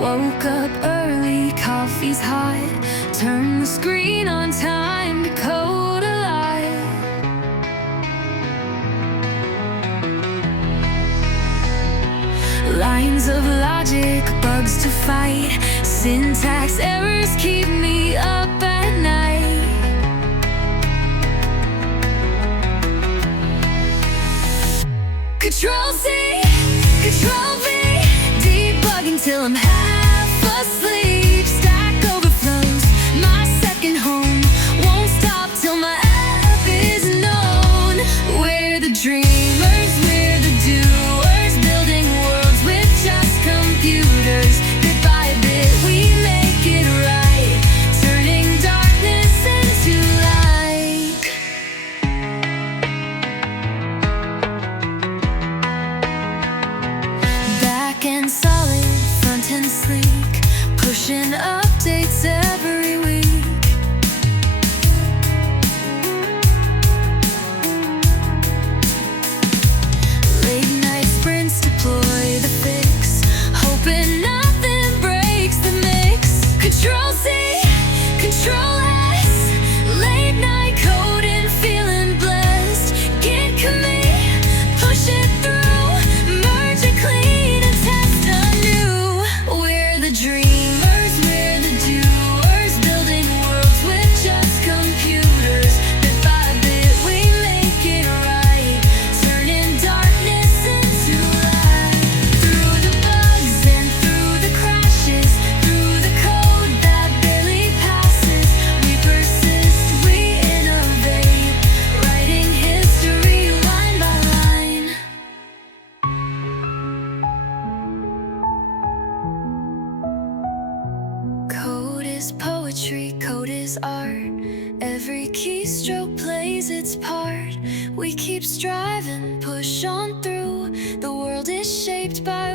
Woke up early, coffee's hot. Turn the screen on, time to code alive. Lines of logic, bugs to fight. Syntax errors keep me up at night. Control C, Control V, debugging till I'm half asleep. Stack overflows, my second home. Won't stop till my app is known. We're the dreamers, we're the doers, building worlds with just computers. Bit by bit we make it right, turning darkness into light. Back and solid, front and sleek, pushing updates every week. Late night sprints deploy the fix, hoping nothing breaks the mix. Control C, Control S, late night coding, feeling blessed. Git commit, push it through, merge it clean and test anew. We're the dreamers, we're the doers, building worlds with just computers. Bit by bit we make it right, turning darkness into light. Through the bugs and through the crashes, through the code that barely passes, we persist, we innovate, writing history line by line. Code is poetry, code is art. Every keystroke plays its part. We keep striving, push on through. The world is shaped by